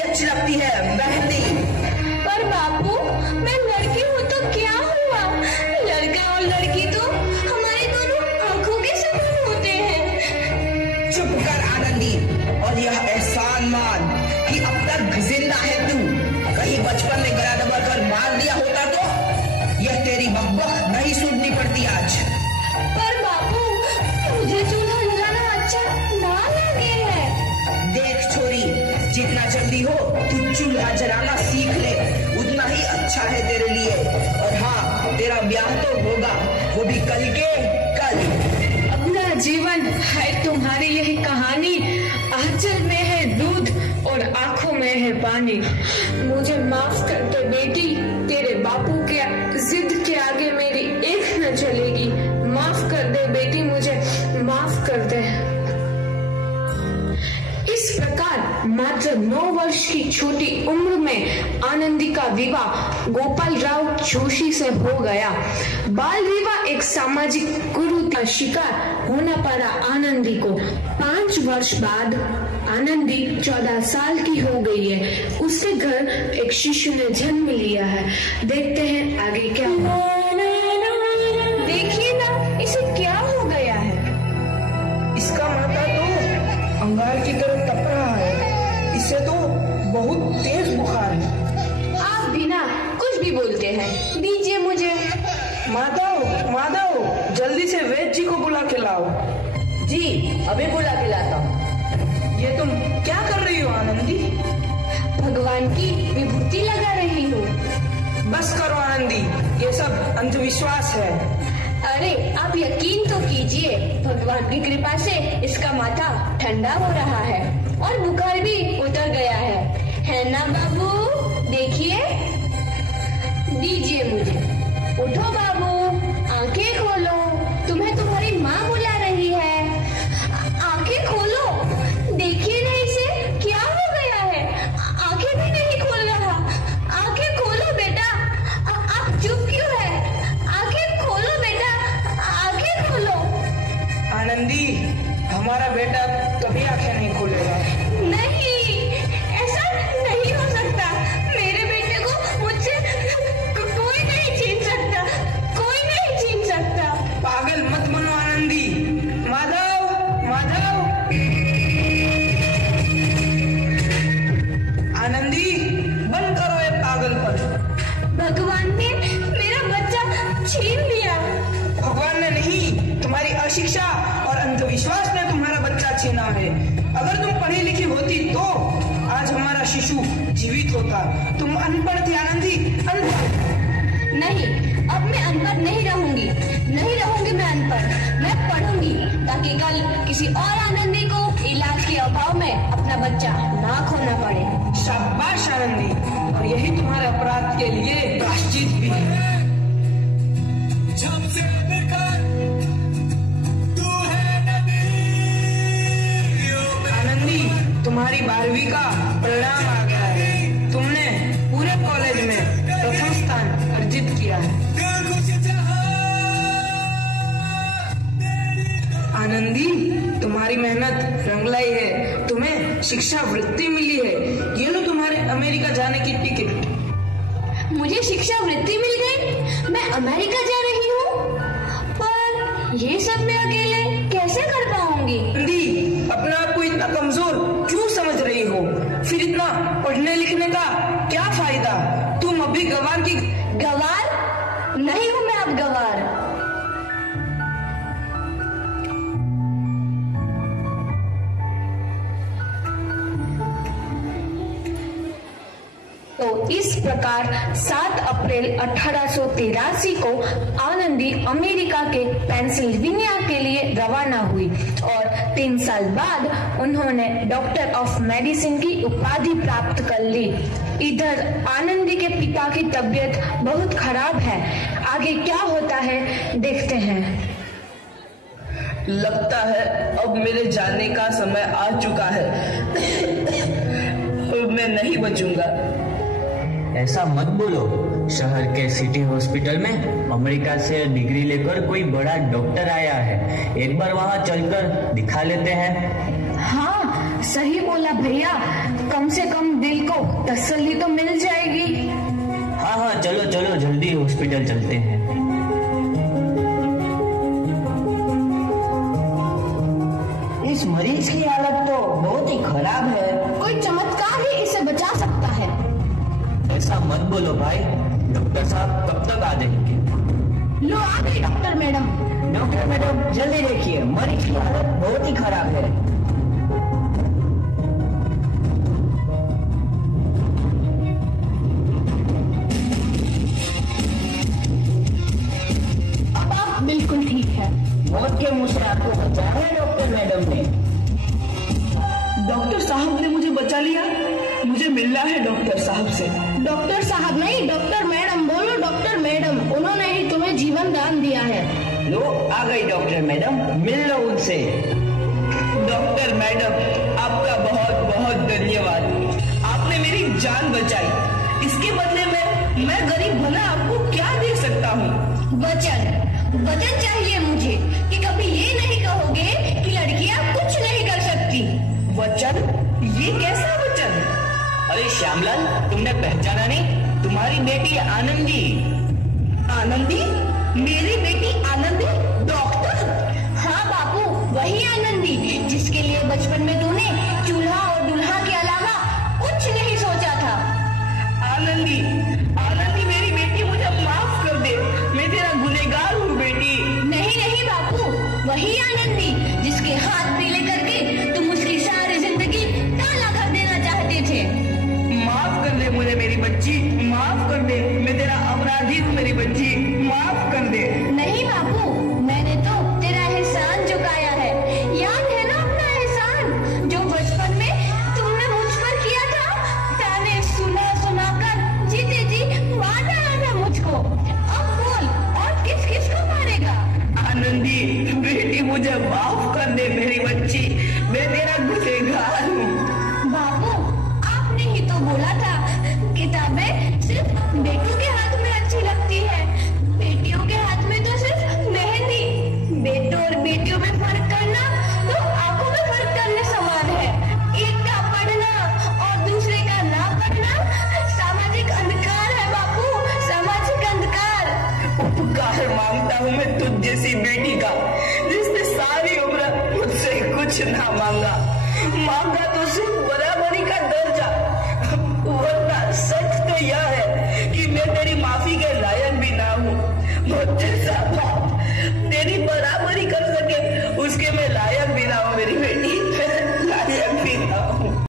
अच्छी लगती है मेहंदी। पर बापू मैं लड़की हूँ तो क्या हुआ, लड़का और लड़की तो हमारे दोनों आंखों के समान होते हैं। चुप कर आनंदी, और यह एहसान मान कि अब तक जिंदा है तू। कहीं बचपन में गला दबाकर मार दिया होता तो यह तेरी बकबक नहीं सुननी पड़ती आज। पर बापू मुझे चूल्हा जलाना अच्छा ना लगे है। देख छोरी, जितना जल्दी हो तू चूल्हा जलाना सीख ले उतना ही अच्छा है तेरे लिए। और हाँ, तेरा ब्याह तो होगा, वो भी कल के कल। अपना जीवन है तुम्हारी यही कहानी, आंचल में है दूध और आंखों में है पानी। मुझे माफ कर दे बेटी, तेरे बापू के जिद के आगे मेरी एक न चलेगी। माफ कर दे बेटी, मुझे माफ कर दे। इस प्रकार मात्र 9 वर्ष की छोटी उम्र में आनंदी का विवाह गोपाल राव जोशी से हो गया। बाल विवाह एक सामाजिक कुरीति का शिकार होना पड़ा आनंदी को। 5 वर्ष बाद आनंदी 14 साल की हो गई है। उसके घर एक शिशु ने जन्म लिया है। देखते हैं आगे क्या हुआ। देखिए ना, इसे क्या हो गया है। इसका माथा तो अंगार की तरह तप रहा है। इसे तो बहुत तेज बुखार है। आप बिना कुछ भी बोलते हैं, दीजिए मुझे। माधव, माधव, जल्दी से वैद्य जी को बुला के लाओ। जी अभी बुला के लाता हूँ। ये तुम क्या कर रही हो आनंदी? भगवान की विभूति लगा रही हूँ। बस करो आनंदी, ये सब अंधविश्वास है। अरे आप यकीन तो कीजिए, भगवान की कृपा से इसका माथा ठंडा हो रहा है और बुखार भी उतर गया है ना बाबू? देखिए, दीजिए मुझे। उठो बाबू, आंखें खोलो, तुम्हें तुम्हारी माँ बुला रही है। आंखें खोलो, देखिए ना इसे क्या हो गया है। आंखें भी नहीं खोल रहा। आंखें खोलो बेटा। आप चुप क्यों है? आंखें खोलो बेटा, आंखें खोलो। आनंदी, हमारा बेटा कभी आंखें नहीं खोलेगा। नहीं, ऐसा नहीं हो सकता। मेरे बेटे को मुझसे कोई नहीं छीन सकता, कोई नहीं छीन सकता। पागल मत बनो आनंदी। माधव, माधव, आनंदी, बंद करो ये पागलपन। भगवान ने मेरा बच्चा छीन लिया। भगवान ने नहीं, तुम्हारी अशिक्षा और अंधविश्वास ने तुम्हारा बच्चा छीना है। अगर तुम पढ़ी लिखी होती तो आज हमारा शिशु जीवित होता। तुम अनपढ़ थी आनंदी, अनपढ़। नहीं, अब मैं अनपढ़ नहीं रहूंगी, नहीं रहूंगी मैं अनपढ़। मैं पढ़ूंगी ताकि कल किसी और आनंदी को इलाज के अभाव में अपना बच्चा ना खोना पड़े। शाबाश आनंदी, और यही तुम्हारे अपराध के लिए प्रायश्चित भी है। आनंदी, तुम्हारी 12वीं का परिणाम आ गया है। तुमने पूरे कॉलेज में प्रथम स्थान अर्जित किया है। आनंदी, तुम्हारी मेहनत रंग लाई है। तुम्हें शिक्षा वृत्ति मिली है। ये लो तुम्हारे अमेरिका जाने की टिकट। मुझे शिक्षा वृत्ति मिल गई, मैं अमेरिका जा रही हूँ। पर ये सब मैं अकेले कैसे कर पाऊंगी? आनंदी, अपने आप को इतना कमजोर क्यों समझ रही हो? फिर इतना पढ़ने लिखने का क्या फायदा? तुम अभी गवार की। गवार नहीं हूँ मैं अब गवार। तो इस प्रकार 7 अप्रैल 1883 को आनंदी अमेरिका के पेंसिल्वेनिया के लिए रवाना हुई और 3 साल बाद उन्होंने डॉक्टर ऑफ मेडिसिन की उपाधि प्राप्त कर ली। इधर आनंदी के पिता की तबीयत बहुत खराब है। आगे क्या होता है देखते हैं। लगता है अब मेरे जाने का समय आ चुका है। मैं नहीं बचूंगा। ऐसा मत बोलो। शहर के सिटी हॉस्पिटल में अमेरिका से डिग्री लेकर कोई बड़ा डॉक्टर आया है। एक बार वहाँ चलकर दिखा लेते हैं। हाँ सही बोला भैया, कम से कम दिल को तसल्ली तो मिल जाएगी। हाँ हाँ, चलो चलो जल्दी हॉस्पिटल चलते हैं। इस मरीज की हालत तो बहुत ही खराब है। कोई चमत्कार ही इसे बचा सकता है। ऐसा मत बोलो भाई, डॉक्टर साहब कब तक आ जाएंगे? लो आ गई डॉक्टर मैडम। डॉक्टर मैडम जल्दी देखिए, मरीज की हालत बहुत ही खराब है। अब आप बिल्कुल ठीक है। मौत के मुंह से आपको बचाया है डॉक्टर मैडम ने। डॉक्टर साहब ने मुझे बचा लिया। मुझे मिलना है डॉक्टर साहब से। डॉक्टर साहब नहीं, डॉक्टर मैडम बोलो। डॉक्टर मैडम, उन्होंने ही तुम्हें जीवन दान दिया है। लो आ गई डॉक्टर मैडम, मिल लो उनसे। डॉक्टर मैडम, आपका बहुत बहुत धन्यवाद। आपने मेरी जान बचाई। इसके बदले में मैं गरीब भला आपको क्या दे सकता हूँ? वचन चाहिए मुझे कि कभी ये नहीं कहोगे कि लड़कियां कुछ नहीं कर सकती। वचन? ये कैसा वचन? अरे श्यामलाल, तुमने पहचाना नहीं? तुम्हारी बेटी आनंदी। आनंदी? मेरी बेटी आनंदी डॉक्टर? हाँ बापू, वही आनंदी जिसके लिए बचपन में तूने चूल्हा और दूल्हा के अलावा कुछ नहीं सोचा था। आनंदी, आनंदी मेरी बेटी, मुझे माफ कर दे। मैं तेरा गुनहगार हूँ बेटी। नहीं नहीं बापू, वही आनंदी जिसके हाथ पीले करके तुम उसकी सारी जिंदगी काला कर देना चाहते थे। माफ कर दे मुझे मेरी बच्ची, माफ कर दे। मैं तेरा अपराधी हूँ मेरी बच्ची, माफ कर दे। नहीं बापू, मैंने तो तेरा एहसान चुकाया है। याद है ना अपना एहसान जो बचपन में तुमने मुझ पर किया था? ताने सुना सुना कर जीते जी मार डाला था मुझको। अब बोल, और किस किस को मारेगा? आनंदी बेटी, मुझे माफ कर दे मेरी बच्ची। मैं तेरा गुनहगार हूँ। बापू, आपने ही तो बोला था किताबें सिर्फ बेटों के हाथ में अच्छी लगती है, बेटियों के हाथ में तो सिर्फ मेहंदी। बेटों और बेटियों में फर्क करना तो आंखों में फर्क करने समान है। एक का पढ़ना और दूसरे का ना पढ़ना सामाजिक अंधकार है बापू, सामाजिक अंधकार। उपकार मांगता हूँ मैं तुझ जैसी बेटी का, जिसने सारी उम्र मुझसे कुछ ना मांगा तो सिर्फ बड़ा